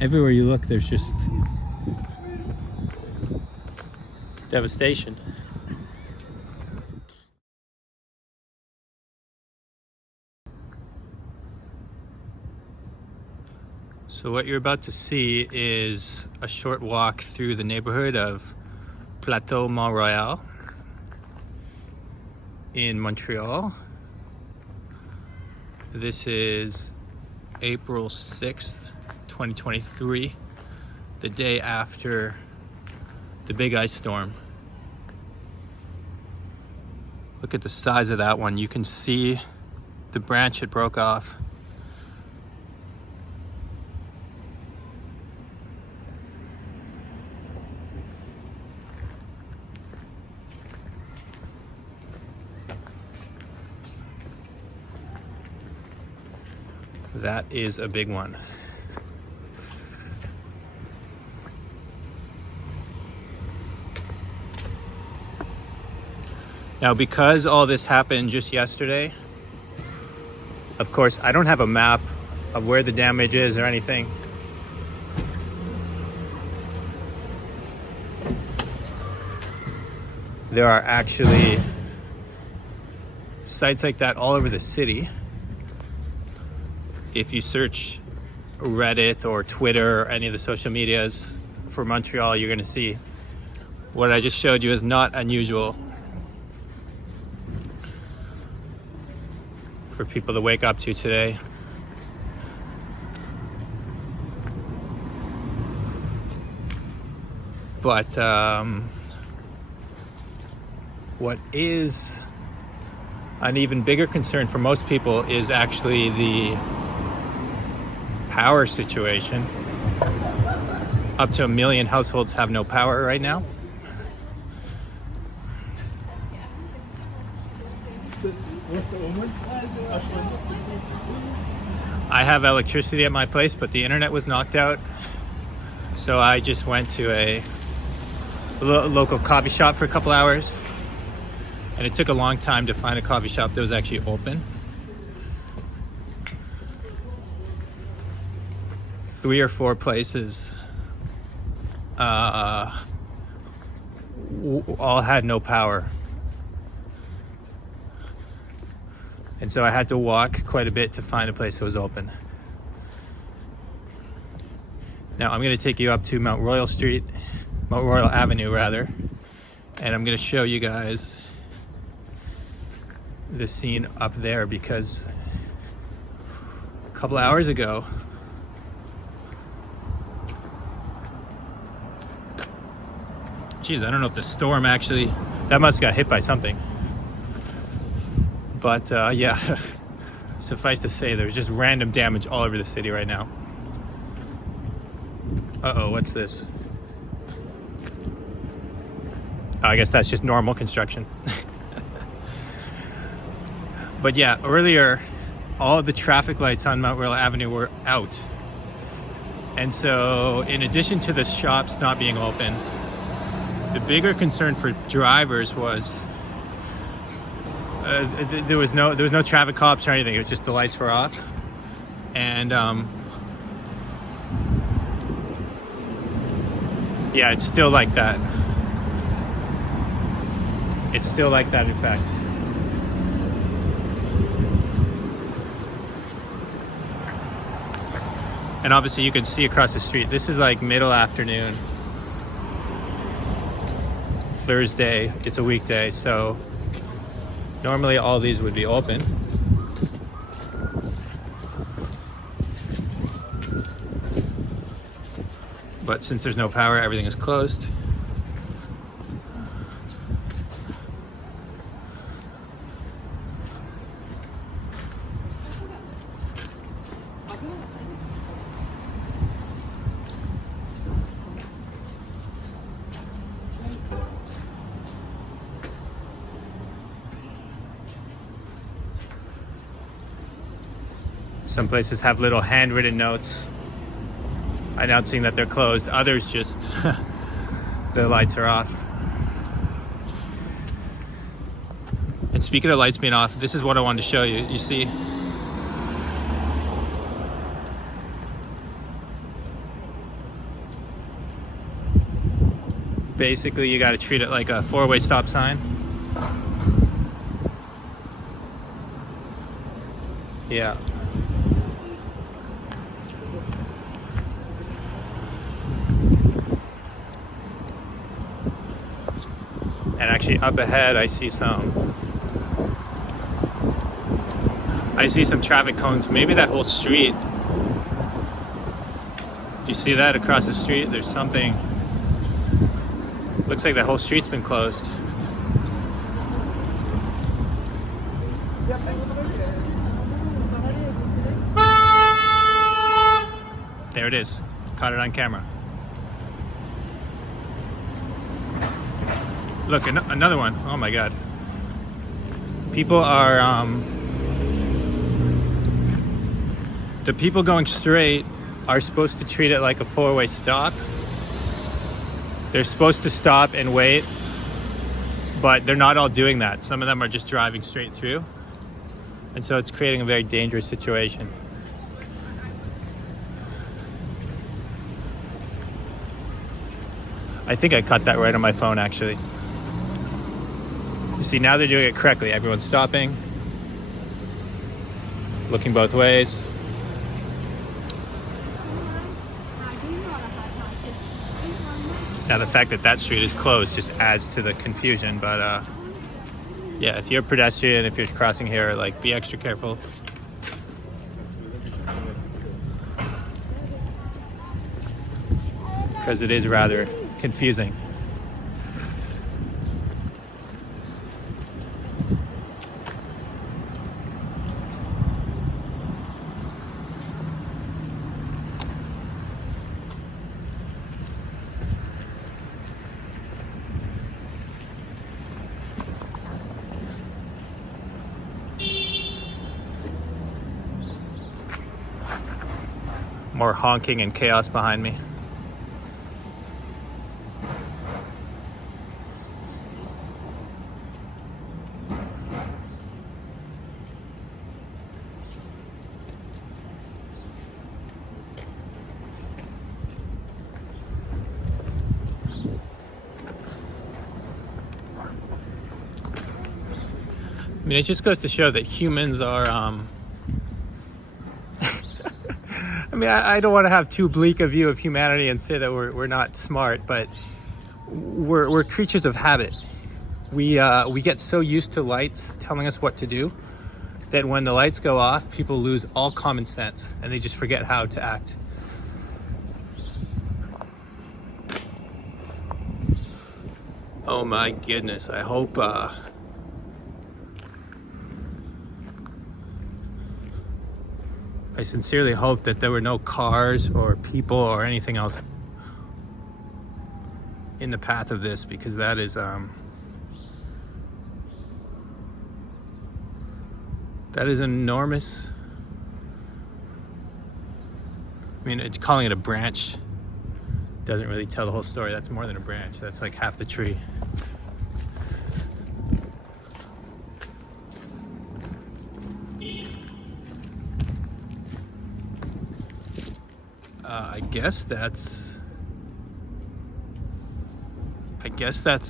everywhere you look, there's just devastation. So what you're about to see is a short walk through the neighborhood of Plateau, Montreal in Montreal. This is April 6th, 2023, the day after the big ice storm. Look at the size of that one. You can see the branch it broke off. That is a big one. Now, because all this happened just yesterday, of course, I don't have a map of where the damage is or anything. There are actually sites like that all over the city. If you search Reddit or Twitter or any of the social medias for Montreal, you're gonna see what I just showed you is not unusual for people to wake up to today. But what is an even bigger concern for most people is actually the power situation. Up to 1 million households have no power right now. I have electricity at my place, but the internet was knocked out. So I just went to a local coffee shop for a couple hours. And it took a long time to find a coffee shop that was actually open. 3 or 4 places all had no power. And so I had to walk quite a bit to find a place that was open. Now I'm going to take you up to Mount Royal Avenue rather, and I'm going to show you guys the scene up there, because a couple hours ago I don't know if the storm actually, that must have got hit by something. But yeah, suffice to say, there's just random damage all over the city right now. Uh-oh, what's this? Oh, I guess that's just normal construction. But yeah, earlier, all of the traffic lights on Mount Royal Avenue were out. And so, in addition to the shops not being open, the bigger concern for drivers was there was no traffic cops or anything. It was just the lights were off, and yeah, it's still like that. It's still like that, in fact. And obviously, you can see across the street. This is like middle afternoon. Thursday, it's a weekday, so normally all these would be open. But since there's no power, everything is closed. Some places have little handwritten notes announcing that they're closed. Others just, the lights are off. And speaking of lights being off, this is what I wanted to show you. You see, Basically, you got to treat it like a four-way stop sign. Yeah. And actually up ahead I see some traffic cones. Maybe that whole street. Do you see that across the street? There's something. Looks like the whole street's been closed. There it is. Caught it on camera. Look, another one. Oh my God. People are, the people going straight are supposed to treat it like a four-way stop. They're supposed to stop and wait, but they're not all doing that. Some of them are just driving straight through. And so it's creating a very dangerous situation. I think I caught that right on my phone, actually. You see, now they're doing it correctly. Everyone's stopping, looking both ways. Now the fact that that street is closed just adds to the confusion, but yeah, if you're a pedestrian, if you're crossing here, like, be extra careful. Because it is rather confusing. More honking and chaos behind me. I mean, it just goes to show that humans are, I mean, I don't want to have too bleak a view of humanity and say that we're not smart, but we're creatures of habit. We get so used to lights telling us what to do that when the lights go off, people lose all common sense and they just forget how to act. Oh my goodness, I hope I sincerely hope that there were no cars or people or anything else in the path of this, because that is enormous. I mean, it's calling it a branch doesn't really tell the whole story. That's more than a branch. That's like half the tree. I guess that's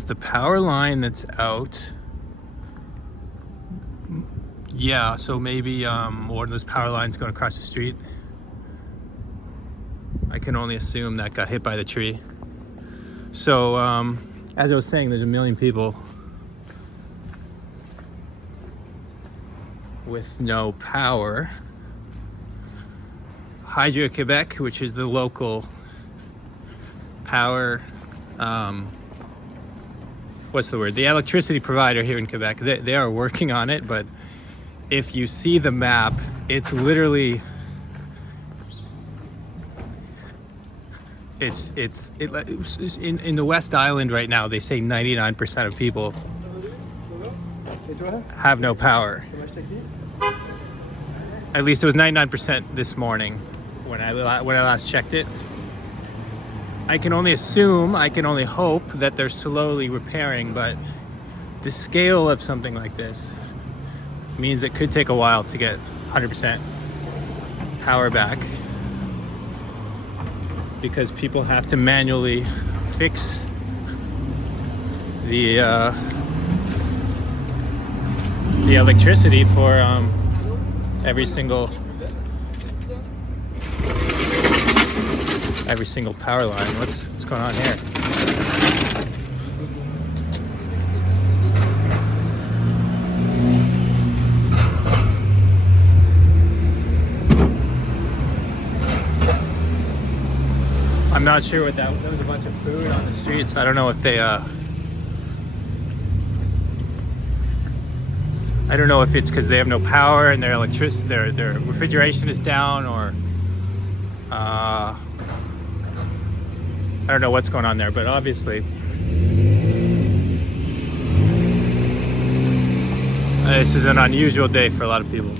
the power line that's out. Yeah, so maybe one of those power lines going across the street. I can only assume that got hit by the tree. So as I was saying, there's a million people with no power. Hydro-Quebec, which is the local power, what's the word? The electricity provider here in Quebec. They are working on it, but if you see the map, it's literally, in the West Island right now, they say 99% of people have no power. At least it was 99% this morning when I last checked it. I can only assume, I can only hope that they're slowly repairing, but the scale of something like this means it could take a while to get 100% power back, because people have to manually fix the electricity for every single power line. What's going on here? I'm not sure what that was. There was a bunch of food on the streets. I don't know if they I don't know if it's because they have no power and their electricity, their refrigeration is down, or I don't know what's going on there. But obviously, this is an unusual day for a lot of people.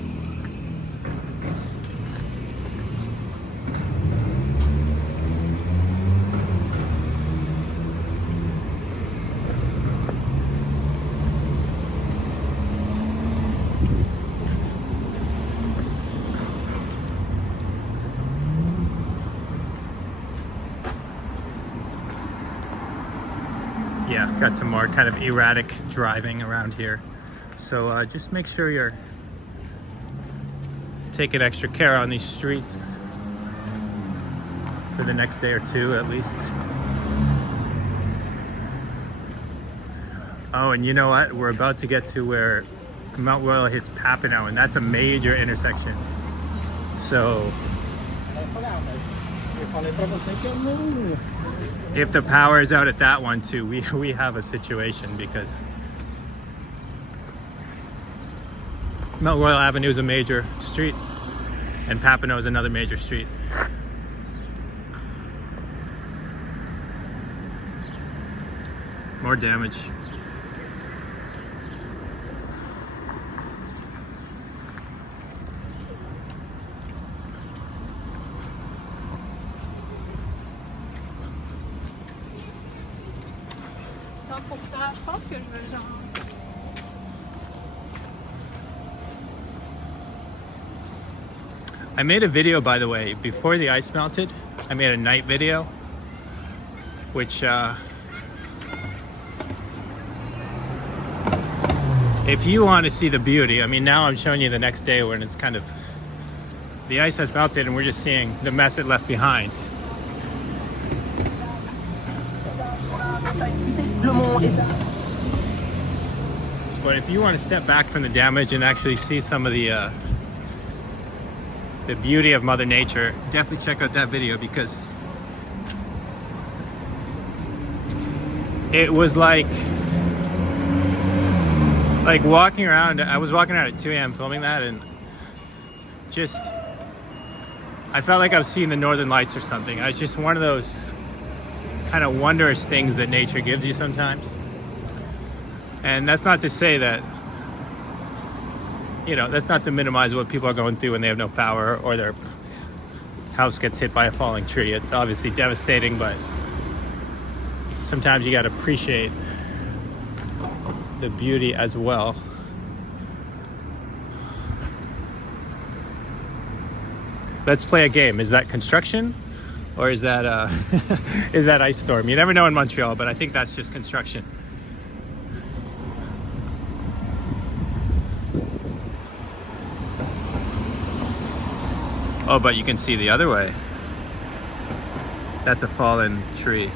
Yeah, got some more kind of erratic driving around here. So just make sure you're taking extra care on these streets for the next day or two at least. Oh, and you know what? We're about to get to where Mount Royal hits Papineau, and that's a major intersection. So if the power is out at that one too, we have a situation, because Mount Royal Avenue is a major street and Papineau is another major street. More damage. Je pense que je veux genre... I made a video, by the way, before the ice melted. I made a night video, which if you want to see the beauty, I mean, now I'm showing you the next day when it's kind of, the ice has melted and we're just seeing the mess it left behind. But if you want to step back from the damage and actually see some of the beauty of Mother Nature, definitely check out that video, because it was like walking around. I was walking around at 2 a.m. filming that, and just, I felt like I was seeing the Northern Lights or something. It's just one of those kind of wondrous things that nature gives you sometimes. And that's not to say that, you know, that's not to minimize what people are going through when they have no power or their house gets hit by a falling tree. It's obviously devastating, but sometimes you got to appreciate the beauty as well. Let's play a game. Is that construction, or is that is that ice storm? You never know in Montreal, but I think that's just construction. Oh, but you can see the other way. That's a fallen tree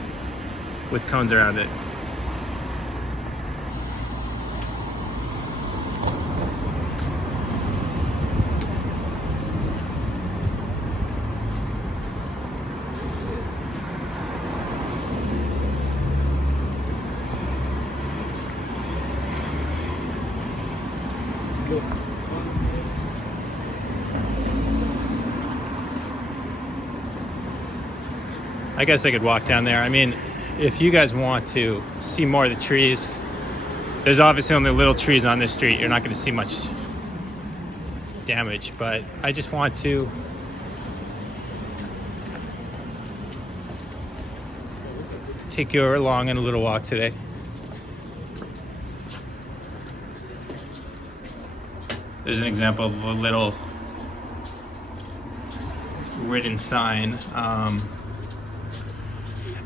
with cones around it. I guess I could walk down there. I mean, if you guys want to see more of the trees, there's obviously only little trees on this street. You're not going to see much damage, but I just want to take you along on a little walk today. There's an example of a little written sign.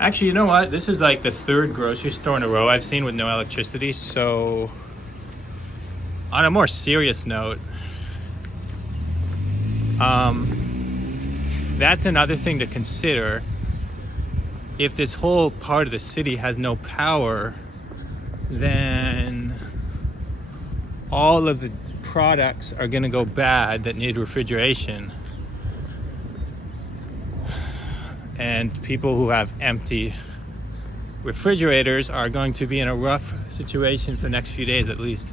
Actually, you know what? This is like the third grocery store in a row I've seen with no electricity. So, on a more serious note, that's another thing to consider. If this whole part of the city has no power, then all of the products are going to go bad that need refrigeration. And people who have empty refrigerators are going to be in a rough situation for the next few days at least.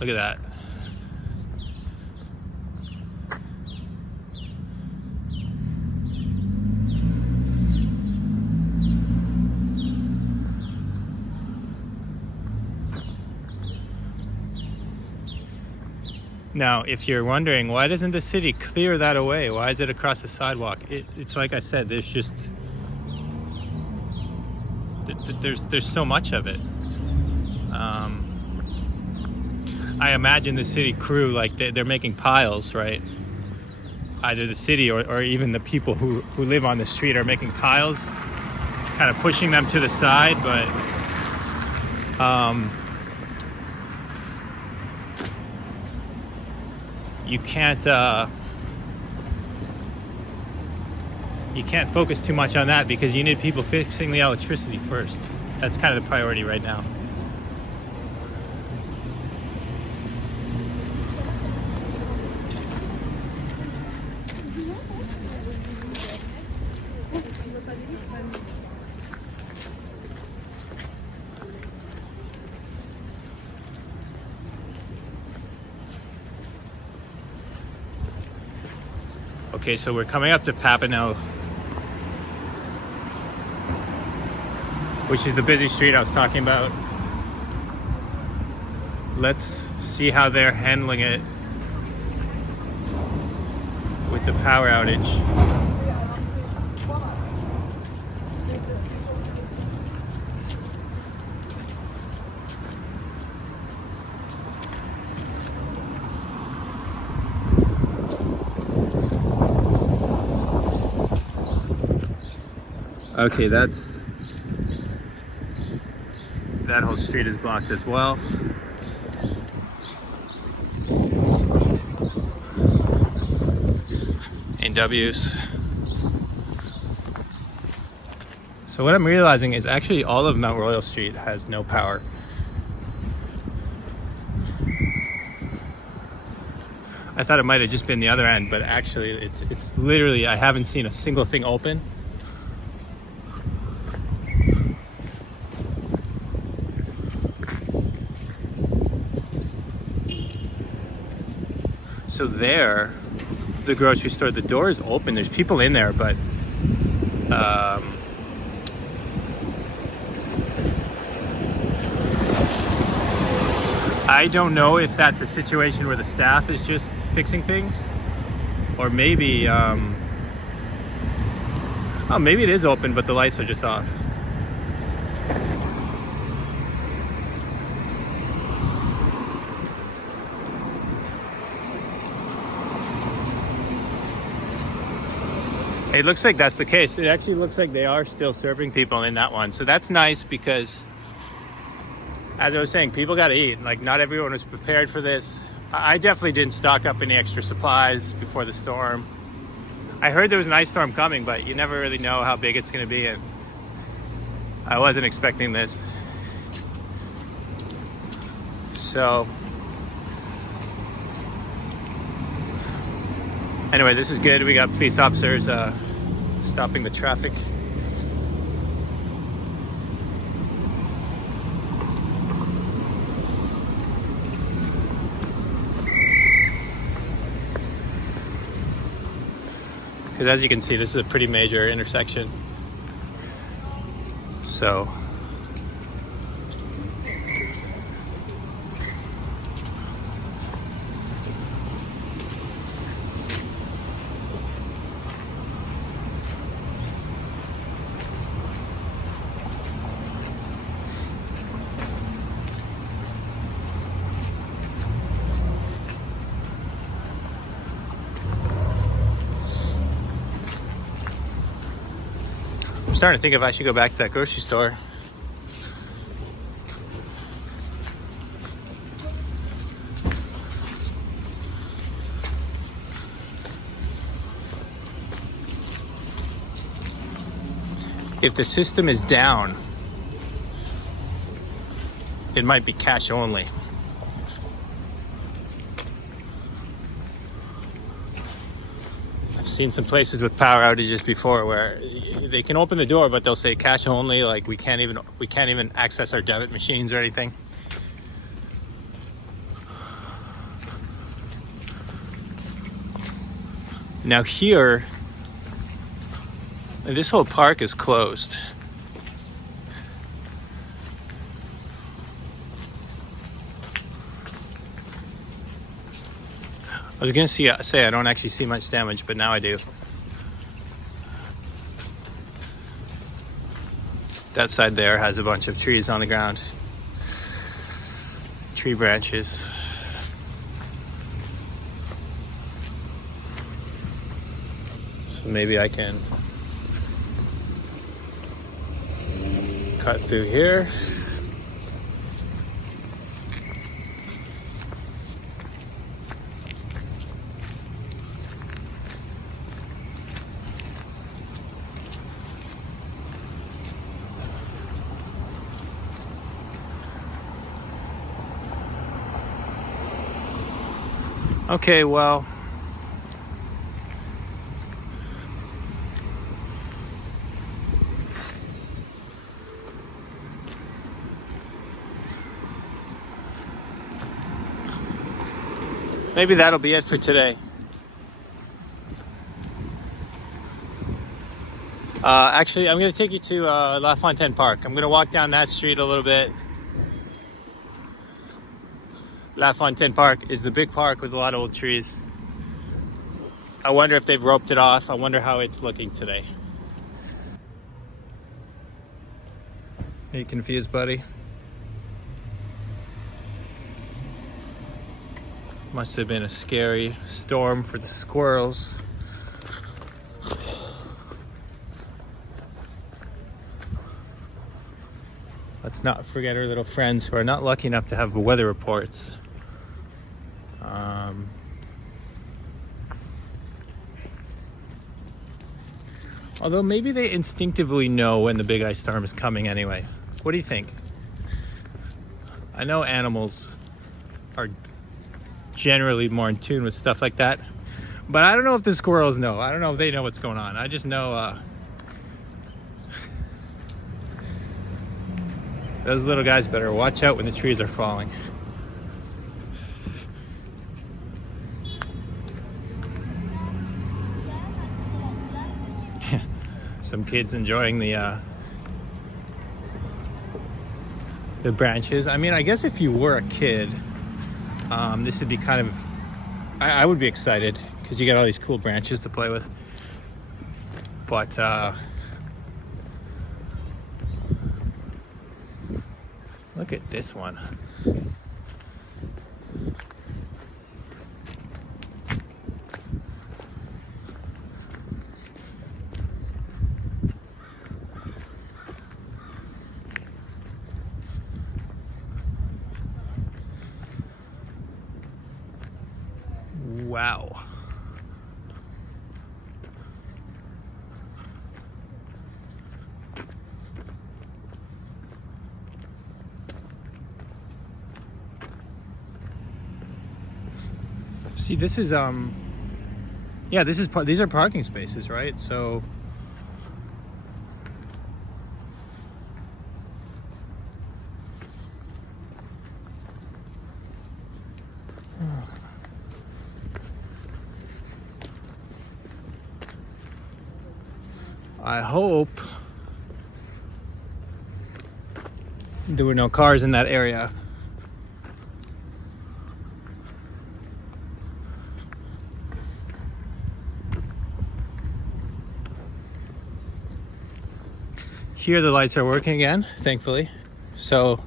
Look at that. Now, if you're wondering, why doesn't the city clear that away? Why is it across the sidewalk? It's like I said, there's just... There's so much of it. I imagine the city crew, like they're making piles, right? Either the city or even the people who live on the street are making piles, kind of pushing them to the side, but... you can't focus too much on that because you need people fixing the electricity first. That's kind of the priority right now. Okay, so we're coming up to Papineau, which is the busy street I was talking about. Let's see how they're handling it with the power outage. Okay, that whole street is blocked as well. W's. So what I'm realizing is actually all of Mount Royal Street has no power. I thought it might have just been the other end, but actually it's literally, I haven't seen a single thing open. So there, the grocery store, the door is open. There's people in there, but I don't know if that's a situation where the staff is just fixing things, or maybe, oh, maybe it is open, but the lights are just off. It looks like that's the case. It actually looks like they are still serving people in that one. So that's nice because, as I was saying, people got to eat. Like, not everyone was prepared for this. I definitely didn't stock up any extra supplies before the storm. I heard there was an ice storm coming, but you never really know how big it's going to be. And I wasn't expecting this. So, anyway, this is good. We got police officers stopping the traffic. Because as you can see, this is a pretty major intersection. So, starting to think if I should go back to that grocery store. If the system is down, it might be cash only. I've seen some places with power outages before where they can open the door, but they'll say cash only, like we can't even access our debit machines or anything. Now here, this whole park is closed. I was gonna say I don't actually see much damage, but now I do. That side there has a bunch of trees on the ground. Tree branches. So maybe I can cut through here. Okay, well, maybe that'll be it for today. Actually, I'm going to take you to LaFontaine Park. I'm going to walk down that street a little bit. LaFontaine Park is the big park with a lot of old trees. I wonder if they've roped it off. I wonder how it's looking today. Are you confused, buddy? Must have been a scary storm for the squirrels. Let's not forget our little friends who are not lucky enough to have weather reports. Although maybe they instinctively know when the big ice storm is coming anyway. What do you think? I know animals are generally more in tune with stuff like that, but I don't know if the squirrels know. I don't know if they know what's going on. I just know those little guys better watch out when the trees are falling. Some kids enjoying the branches. I mean, I guess if you were a kid, this would be kind of, I would be excited because you got all these cool branches to play with. But look at this one. Wow. See, this is yeah, these are parking spaces, right? So I hope there were no cars in that area. Here the lights are working again, thankfully. So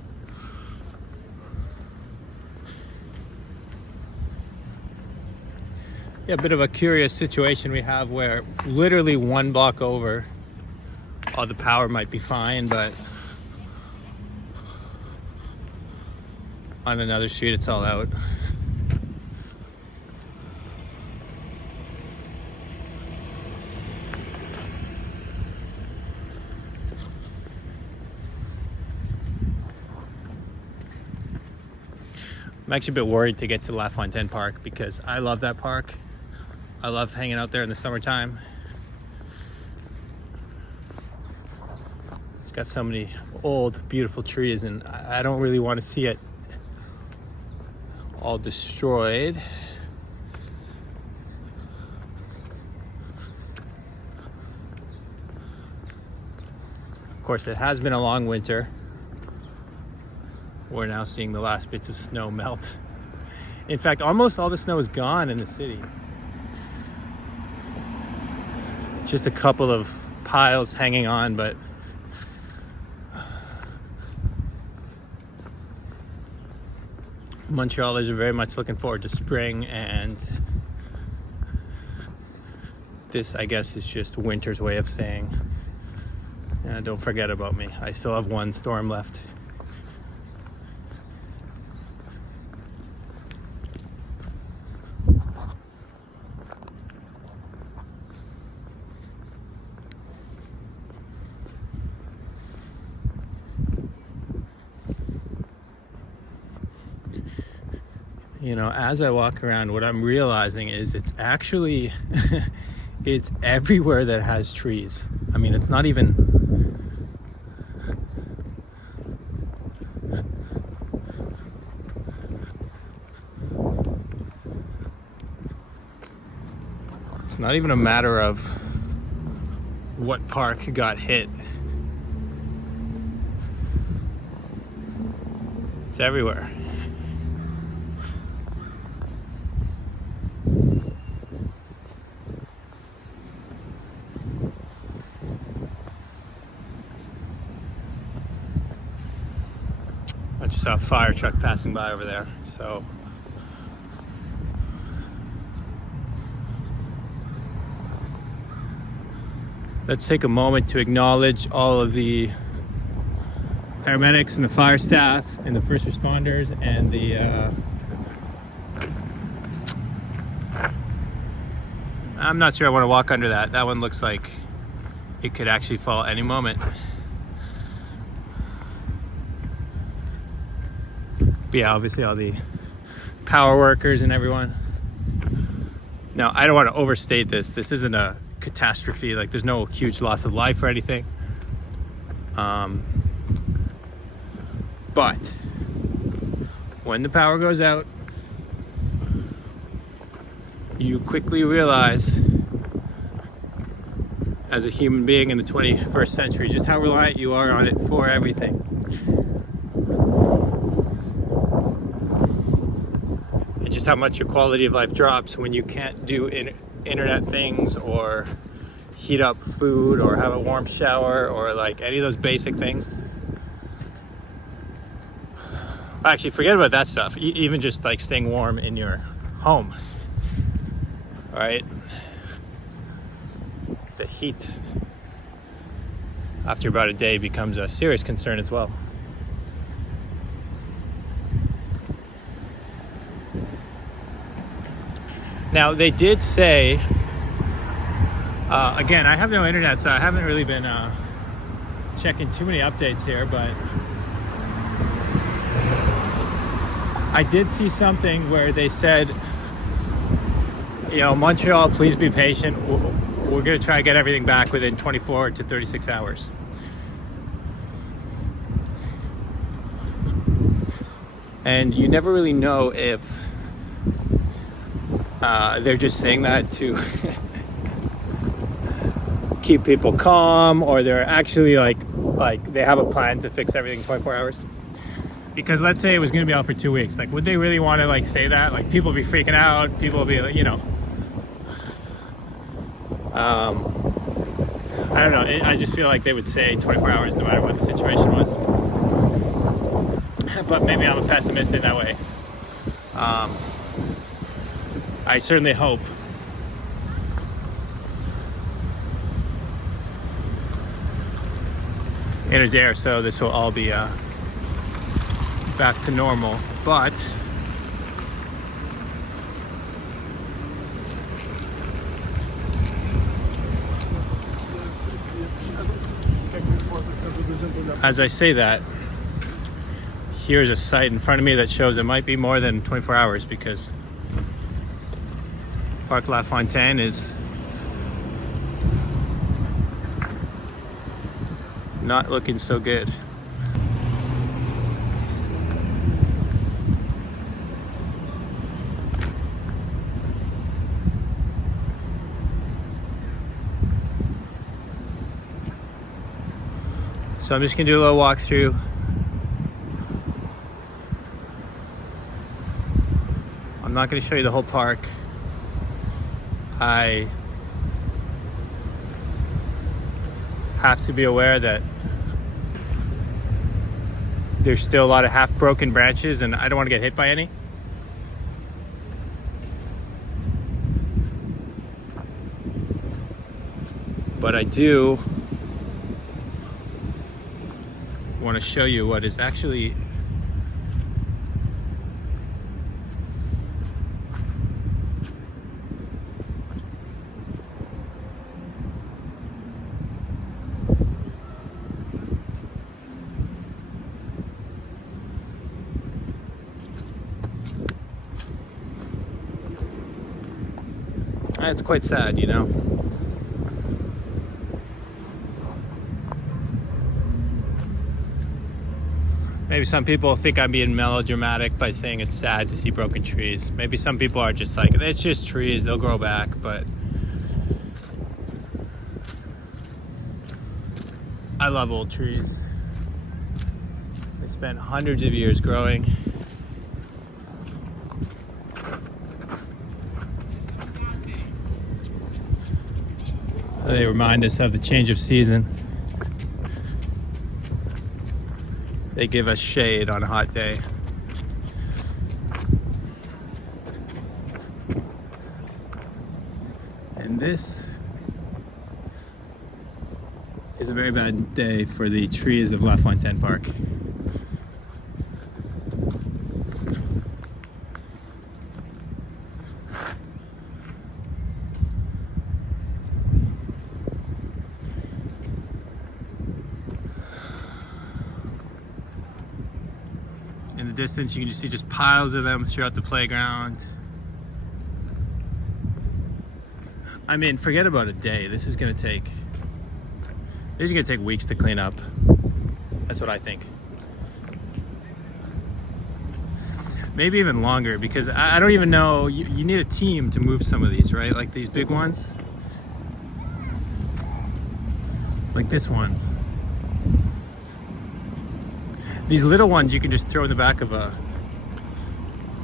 yeah, a bit of a curious situation we have where literally one block over all the power might be fine, but on another street it's all out. I'm actually a bit worried to get to LaFontaine Park because I love that park. I love hanging out there in the summertime. It's got so many old, beautiful trees, and I don't really want to see it all destroyed. Of course, it has been a long winter. We're now seeing the last bits of snow melt. In fact, almost all the snow is gone in the city. Just a couple of piles hanging on, but Montrealers are very much looking forward to spring, and this, I guess, is just winter's way of saying, don't forget about me. I still have one storm left. You know, as I walk around, what I'm realizing is it's actually, it's everywhere that has trees. I mean, it's not even, it's not even a matter of what park got hit. It's everywhere. I just saw a fire truck passing by over there, so let's take a moment to acknowledge all of the paramedics and the fire staff and the first responders and the I'm not sure I want to walk under that. That one looks like it could actually fall any moment. But yeah, obviously all the power workers and everyone. Now, I don't want to overstate this. This isn't a catastrophe. Like, there's no huge loss of life or anything. But when the power goes out, you quickly realize, as a human being in the 21st century, just how reliant you are on it for everything. And just how much your quality of life drops when you can't do internet things or heat up food or have a warm shower or like any of those basic things. Actually, forget about that stuff. Even just like staying warm in your home. All right, the heat after about a day becomes a serious concern as well. Now, they did say, again, I have no internet, so I haven't really been checking too many updates here, but I did see something where they said, you know, Montreal, please be patient. We're going to try to get everything back within 24 to 36 hours. And you never really know if they're just saying that to keep people calm, or they're actually like they have a plan to fix everything in 24 hours. Because let's say it was going to be out for 2 weeks. Like, would they really want to like say that? Like, people would be freaking out. People would be like, you know. I don't know. I just feel like they would say 24 hours no matter what the situation was. But maybe I'm a pessimist in that way. I certainly hope in a day or so, this will all be back to normal. But as I say that, here's a site in front of me that shows it might be more than 24 hours because Parc LaFontaine is not looking so good. So I'm just gonna do a little walkthrough. I'm not gonna show you the whole park. I have to be aware that there's still a lot of half broken branches and I don't want to get hit by any. But I do want to show you what is actually it's quite sad, you know. Maybe some people think I'm being melodramatic by saying it's sad to see broken trees. Maybe some people are just like, it's just trees, they'll grow back, but I love old trees. They spent hundreds of years growing. They remind us of the change of season. They give us shade on a hot day. And this is a very bad day for the trees of LaFontaine Park. In the distance, you can just see just piles of them throughout the playground. I mean, forget about a day. This is gonna take weeks to clean up. That's what I think. Maybe even longer, because I don't even know, you need a team to move some of these, right? Like these big ones. Like this one. These little ones you can just throw in the back of a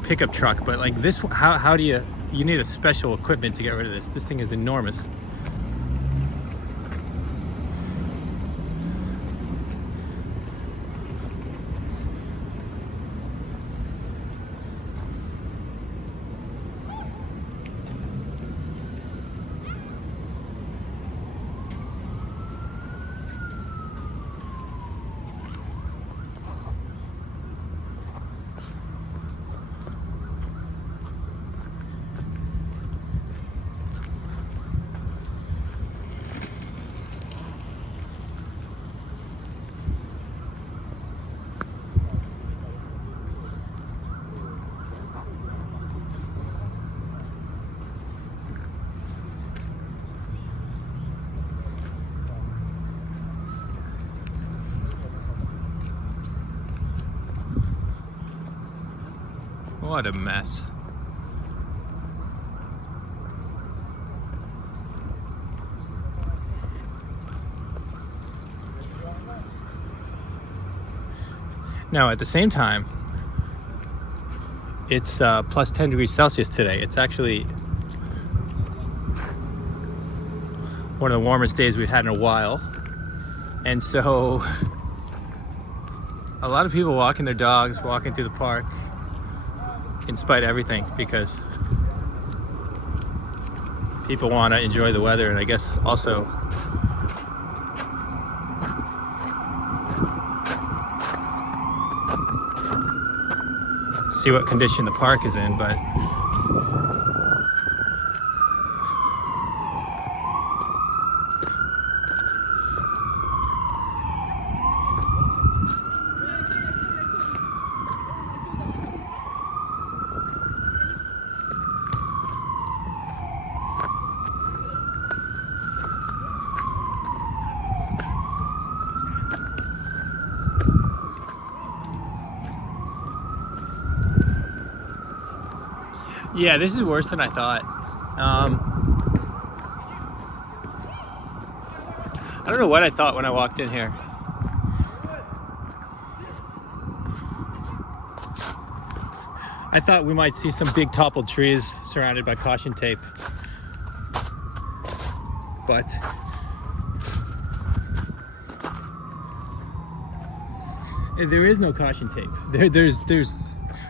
pickup truck, but like this, how do you need a special equipment to get rid of this. This thing is enormous. What a mess. Now, at the same time, it's plus 10 degrees Celsius today. It's actually one of the warmest days we've had in a while. And so a lot of people walking their dogs, walking through the park, in spite of everything, because people want to enjoy the weather, and I guess also see what condition the park is in, but yeah, this is worse than I thought. I don't know what I thought when I walked in here. I thought we might see some big toppled trees surrounded by caution tape. But there is no caution tape.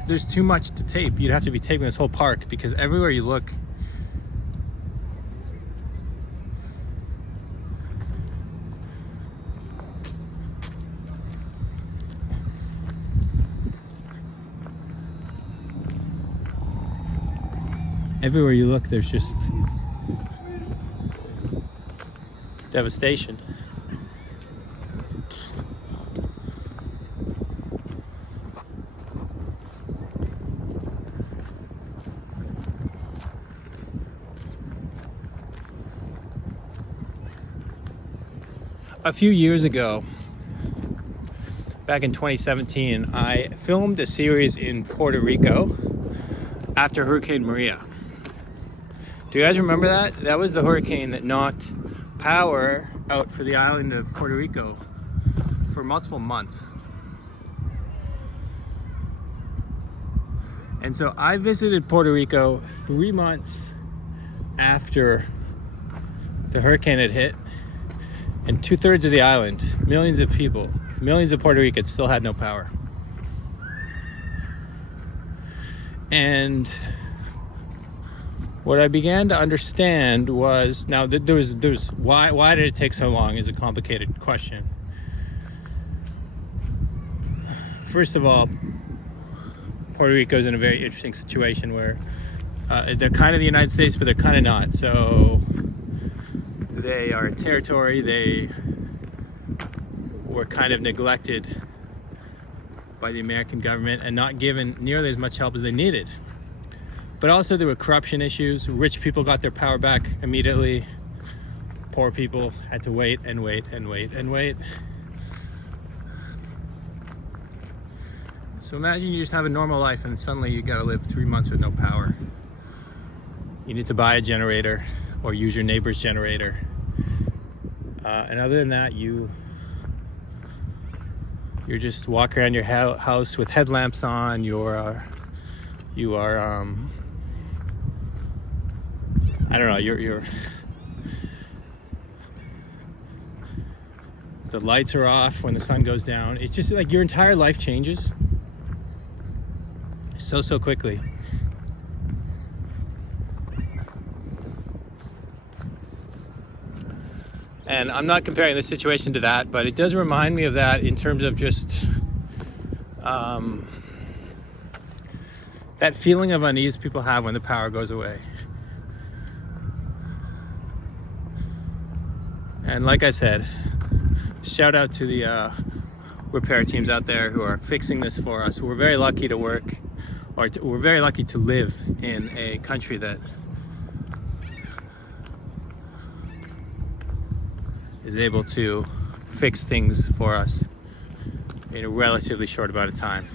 There's too much to tape. You'd have to be taping this whole park because everywhere you look, there's just devastation. A few years ago, back in 2017, I filmed a series in Puerto Rico after Hurricane Maria. Do you guys remember that? That was the hurricane that knocked power out for the island of Puerto Rico for multiple months. And so I visited Puerto Rico 3 months after the hurricane had hit. And 2/3 of the island, millions of people, millions of Puerto Ricans still had no power. And what I began to understand was, now there's why did it take so long is a complicated question. First of all, Puerto Rico is in a very interesting situation where they're kind of the United States, but they're kind of not. So they are a territory. They were kind of neglected by the American government and not given nearly as much help as they needed. But also there were corruption issues. Rich people got their power back immediately. Poor people had to wait and wait and wait and wait. So imagine you just have a normal life and suddenly you gotta live 3 months with no power. You need to buy a generator or use your neighbor's generator. And other than that, you're just walking around your house with headlamps on. You are I don't know, you're the lights are off when the sun goes down. It's just like your entire life changes so quickly. And I'm not comparing this situation to that, but it does remind me of that in terms of just that feeling of unease people have when the power goes away. And like I said, shout out to the repair teams out there who are fixing this for us. We're very lucky to work, or we're very lucky to live in a country that is able to fix things for us in a relatively short amount of time.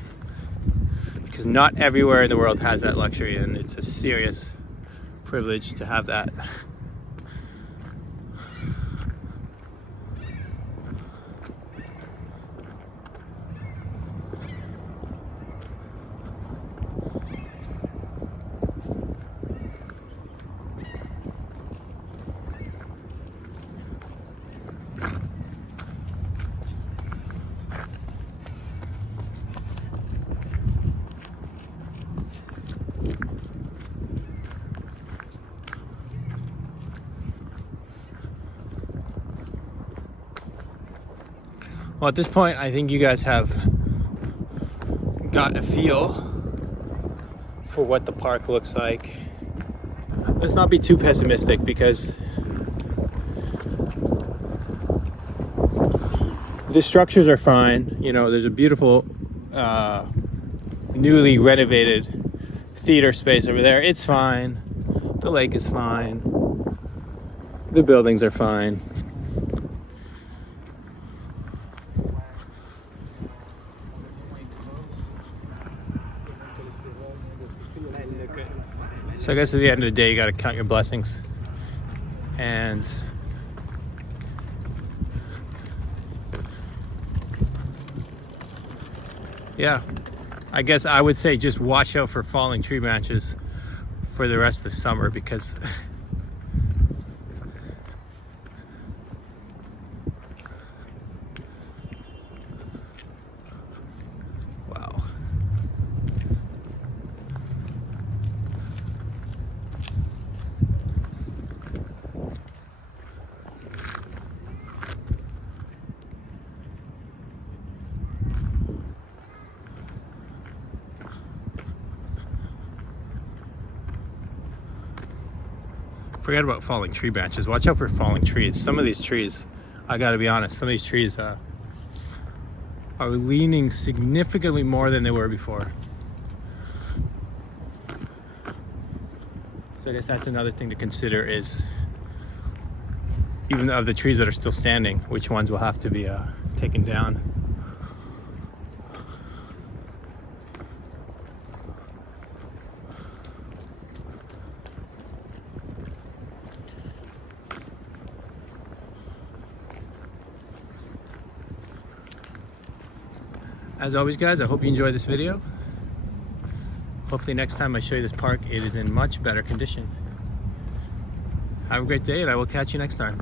Because not everywhere in the world has that luxury, and it's a serious privilege to have that. Well, at this point, I think you guys have got a feel for what the park looks like. Let's not be too pessimistic because the structures are fine. You know, there's a beautiful newly renovated theater space over there. It's fine. The lake is fine. The buildings are fine. So I guess at the end of the day, you got to count your blessings. And yeah, I guess I would say just watch out for falling tree branches for the rest of the summer because wow. Forget about falling tree branches. Watch out for falling trees. Some of these trees, I gotta be honest, some of these trees are leaning significantly more than they were before. So I guess that's another thing to consider is, even of the trees that are still standing, which ones will have to be taken down. As always, guys, I hope you enjoyed this video. Hopefully next time I show you this park, it is in much better condition. Have a great day, and I will catch you next time.